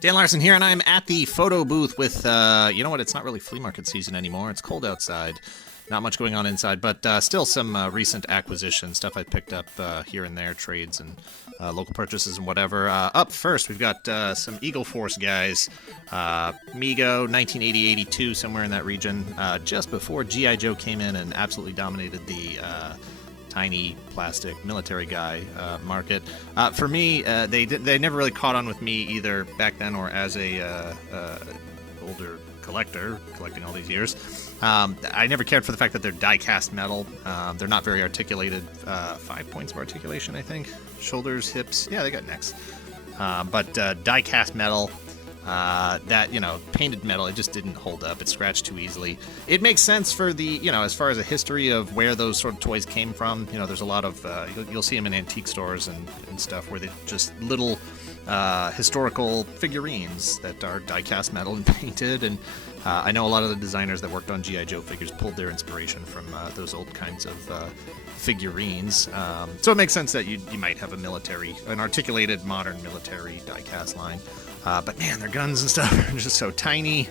Dan Larson here, and I'm at the photo booth with, you know what, it's not really flea market season anymore. It's cold outside. Not much going on inside, but still some recent acquisitions, stuff I picked up here and there, trades and local purchases and whatever. Up first, we've got some Eagle Force guys. Mego, 1980-82, somewhere in that region, just before G.I. Joe came in and absolutely dominated the tiny plastic military guy market. For me, they never really caught on with me either back then or as a older collector, collecting all these years. I never cared for the fact that they're die-cast metal. They're not very articulated. 5 points of articulation, I think. Shoulders, hips, yeah, they got necks. But die-cast metal, that, you know, painted metal, it just didn't hold up. It scratched too easily. It makes sense for the, you know, as far as a history of where those sort of toys came from. You know, there's a lot of, you'll see them in antique stores and stuff where they're just little historical figurines that are die-cast metal and painted. And I know a lot of the designers that worked on G.I. Joe figures pulled their inspiration from those old kinds of figurines. So it makes sense that you might have an articulated modern military die-cast line. But man, their guns and stuff are just so tiny,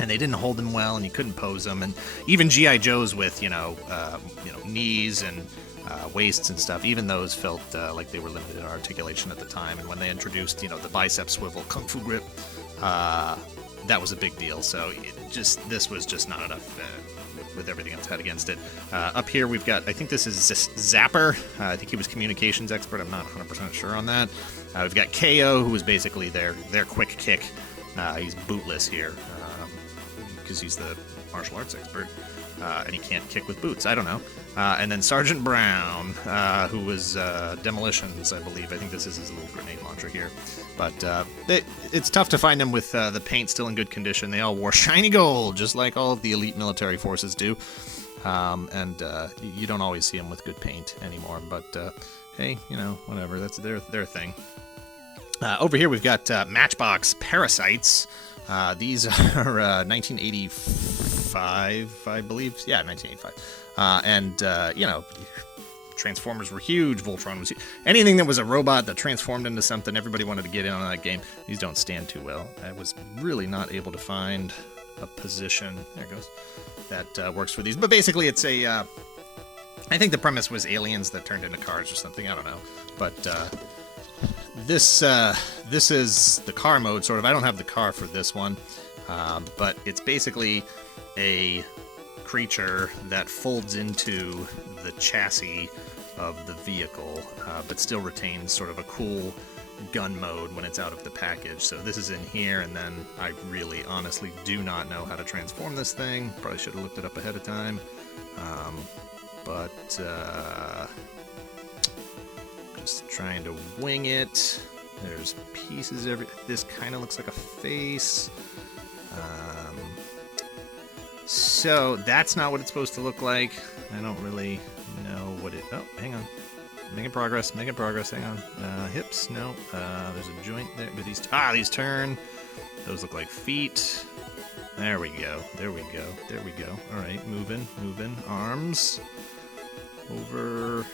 and they didn't hold them well, and you couldn't pose them. And even G.I. Joes with knees and waists and stuff, even those felt like they were limited in articulation at the time. And when they introduced, you know, the bicep swivel kung fu grip, that was a big deal. So this was just not enough with everything else had against it. Up here we've got, I think this is Zapper. I think he was communications expert. I'm not 100% sure on that. We've got KO, who was basically their quick kick. He's bootless here because he's the martial arts expert, and he can't kick with boots. I don't know. And then Sergeant Brown, who was demolitions, I believe. I think this is his little grenade launcher here. But it's tough to find them with the paint still in good condition. They all wore shiny gold, just like all of the elite military forces do. And you don't always see them with good paint anymore. But hey, you know, whatever. That's their thing. Over here we've got Matchbox Parasites. These are 1985, I believe. Yeah, 1985. You know, Transformers were huge. Voltron was huge. Anything that was a robot that transformed into something, everybody wanted to get in on that game. These don't stand too well. I was really not able to find a position. There it goes. That works for these. But basically, it's a... I think the premise was aliens that turned into cars or something. I don't know. But this is the car mode, sort of. I don't have the car for this one. But it's basically a creature that folds into the chassis of the vehicle, but still retains sort of a cool gun mode when it's out of the package. So this is in here, and then I really honestly do not know how to transform this thing. Probably should have looked it up ahead of time. But just trying to wing it. There's pieces this kind of looks like a face. So that's not what it's supposed to look like. I don't really know what it... Oh, hang on. Making progress, hang on. Hips, no. There's a joint there, but these turn. Those look like feet. There we go. All right, moving. Arms. Over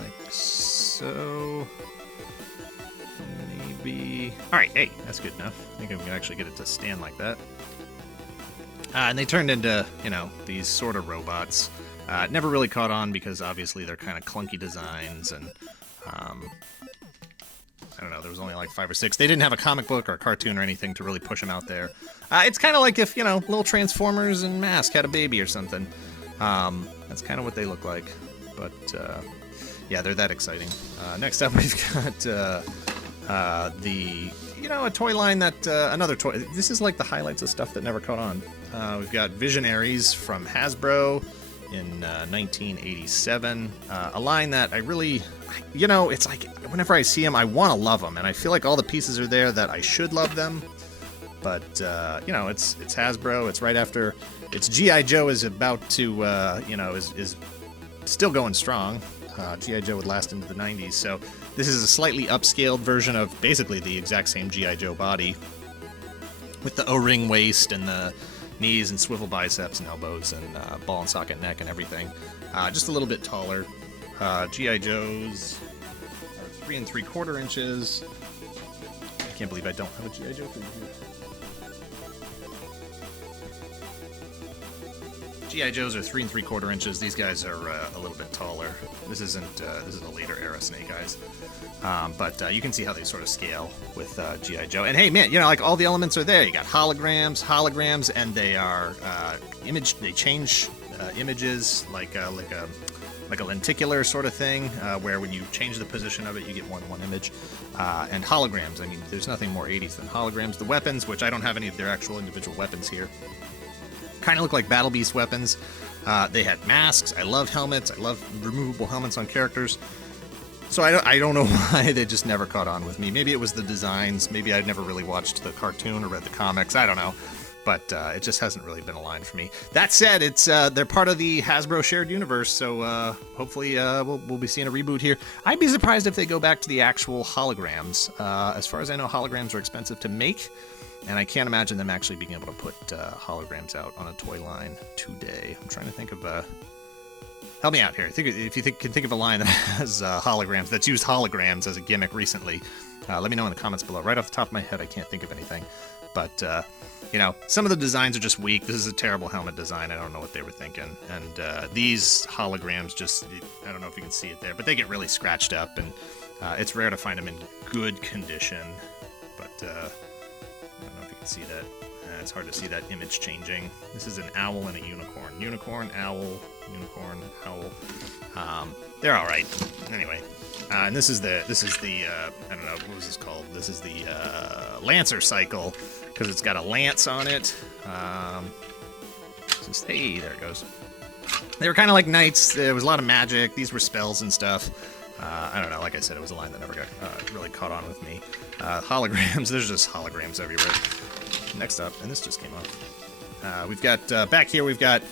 like so. Maybe... All right, hey, that's good enough. I think I can actually get it to stand like that. And they turned into, you know, these sort of robots. Never really caught on because obviously they're kind of clunky designs, and I don't know, there was only like 5 or 6. They didn't have a comic book or a cartoon or anything to really push them out there. It's kind of like if, you know, little Transformers and Mask had a baby or something. That's kind of what they look like. But yeah, they're that exciting. Next up, we've got a toy line that, another toy. This is like the highlights of stuff that never caught on. We've got Visionaries from Hasbro in 1987. A line that I really, you know, it's like whenever I see them, I want to love them. And I feel like all the pieces are there that I should love them. But, you know, it's Hasbro. It's right after, it's G.I. Joe is about to, is still going strong. G.I. Joe would last into the 90s. So this is a slightly upscaled version of basically the exact same G.I. Joe body with the O-ring waist and the knees and swivel biceps and elbows and ball and socket neck and everything. Just a little bit taller. G.I. Joes are 3 3/4 inches. can't believe I don't have a G.I. Joe figure here. G.I. Joes are 3 3/4 inches. These guys are a little bit taller. This isn't. This is a later era Snake Eyes, but you can see how they sort of scale with G.I. Joe. And hey, man, you know, like all the elements are there. You got holograms, and they are image. They change images like a lenticular sort of thing, where when you change the position of it, you get one image. And holograms. I mean, there's nothing more 80s than holograms. The weapons, which I don't have any of their actual individual weapons here, kind of look like Battle Beast weapons. They had masks. I love helmets. I love removable helmets on characters. So I don't know why they just never caught on with me. Maybe it was the designs. Maybe I'd never really watched the cartoon or read the comics. I don't know. But it just hasn't really been aligned for me. That said, it's they're part of the Hasbro shared universe, so hopefully we'll be seeing a reboot here. I'd be surprised if they go back to the actual holograms. As far as I know, holograms are expensive to make. And I can't imagine them actually being able to put holograms out on a toy line today. I'm trying to think of help me out here. If you can think of a line that has holograms, that's used holograms as a gimmick recently, let me know in the comments below. Right off the top of my head, I can't think of anything. But, you know, some of the designs are just weak. This is a terrible helmet design. I don't know what they were thinking. And these holograms just, I don't know if you can see it there, but they get really scratched up. And it's rare to find them in good condition. But, I don't know if you can see that. It's hard to see that image changing. This is an owl and a unicorn. Unicorn, owl, unicorn, owl. They're all right. Anyway, and this is the I don't know, what was this called? This is the Lancer cycle, because it's got a lance on it. Hey, there it goes. They were kind of like knights. There was a lot of magic. These were spells and stuff. I don't know, like I said, it was a line that never got really caught on with me. Holograms, there's just holograms everywhere. Next up, and this just came up. We've got, back here, we've got,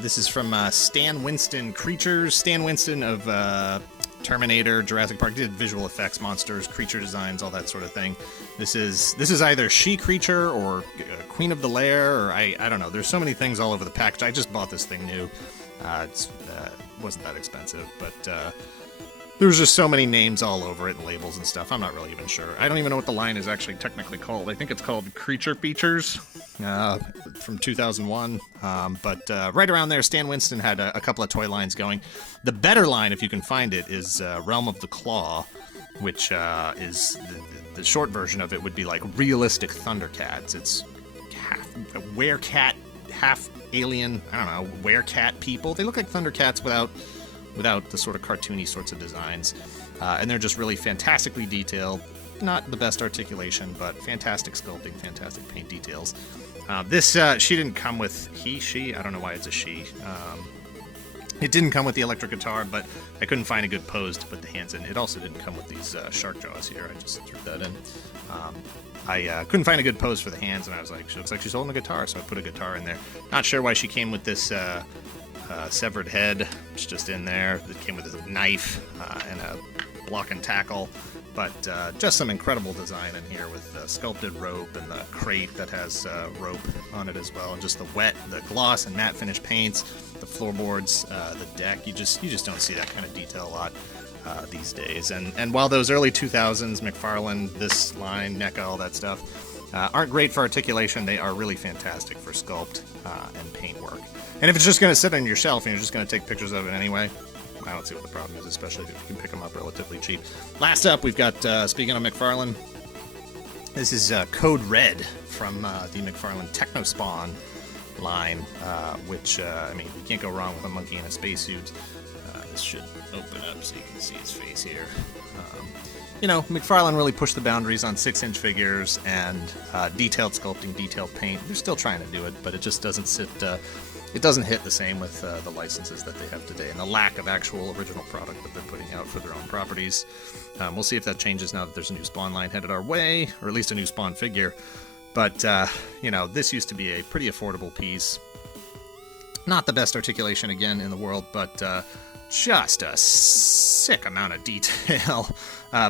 this is from Stan Winston Creatures. Stan Winston of Terminator, Jurassic Park, did visual effects, monsters, creature designs, all that sort of thing. This is either She-Creature or Queen of the Lair, or I don't know. There's so many things all over the package. I just bought this thing new. It wasn't that expensive, but there's just so many names all over it and labels and stuff. I'm not really even sure. I don't even know what the line is actually technically called. I think it's called Creature Features from 2001. But right around there, Stan Winston had a couple of toy lines going. The better line, if you can find it, is Realm of the Claw, which is the short version of it would be like realistic Thundercats. It's half werecat, half alien, I don't know, werecat people. They look like Thundercats without the sort of cartoony sorts of designs. And they're just really fantastically detailed. Not the best articulation, but fantastic sculpting, fantastic paint details. This, she didn't come with she, I don't know why it's a she. It didn't come with the electric guitar, but I couldn't find a good pose to put the hands in. It also didn't come with these shark jaws here. I just threw that in. I couldn't find a good pose for the hands, and I was like, she looks like she's holding a guitar, so I put a guitar in there. Not sure why she came with this severed head. It's just in there. It came with a knife and a block and tackle. But just some incredible design in here with the sculpted rope and the crate that has rope on it as well, and just the gloss and matte finish paints, the floorboards, the deck. You just don't see that kind of detail a lot these days. And while those early 2000s, McFarlane, this line, NECA, all that stuff, aren't great for articulation, they are really fantastic for sculpt and paint work. And if it's just going to sit on your shelf and you're just going to take pictures of it anyway, I don't see what the problem is, especially if you can pick them up relatively cheap. Last up, we've got, speaking of McFarlane, this is Code Red from the McFarlane TechnoSpawn line, which, I mean, you can't go wrong with a monkey in a spacesuit. This should open up so you can see his face here. You know, McFarlane really pushed the boundaries on 6-inch figures and detailed sculpting, detailed paint. They're still trying to do it, but it just doesn't sit... it doesn't hit the same with the licenses that they have today and the lack of actual original product that they're putting out for their own properties. We'll see if that changes now that there's a new Spawn line headed our way, or at least a new Spawn figure. But, you know, this used to be a pretty affordable piece. Not the best articulation, again, in the world, but just a sick amount of detail,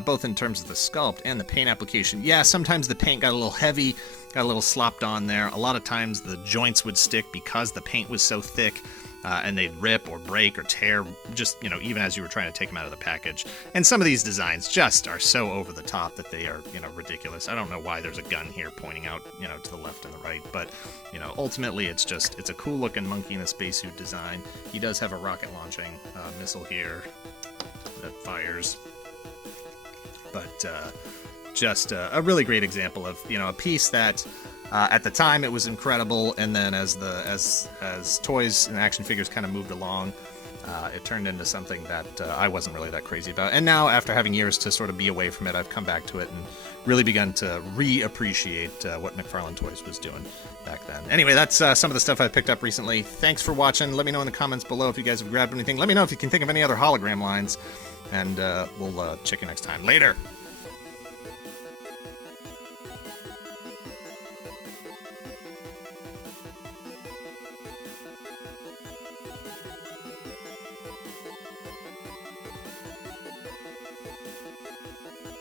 both in terms of the sculpt and the paint application. Yeah, sometimes the paint got a little heavy, got a little slopped on there. A lot of times the joints would stick because the paint was so thick. and they'd rip or break or tear just, you know, even as you were trying to take them out of the package. And some of these designs just are so over the top that they are, you know, ridiculous. I don't know why there's a gun here pointing out, you know, to the left and the right, but, you know, ultimately it's a cool looking monkey in a spacesuit design. He does have a rocket launching missile here that fires, but just a really great example of, you know, a piece that at the time it was incredible, and then as toys and action figures kind of moved along, it turned into something that I wasn't really that crazy about. And now, after having years to sort of be away from it, I've come back to it and really begun to reappreciate what McFarlane Toys was doing back then. Anyway, that's some of the stuff I picked up recently. Thanks for watching. Let me know in the comments below if you guys have grabbed anything. Let me know if you can think of any other hologram lines, and we'll check you next time. Later!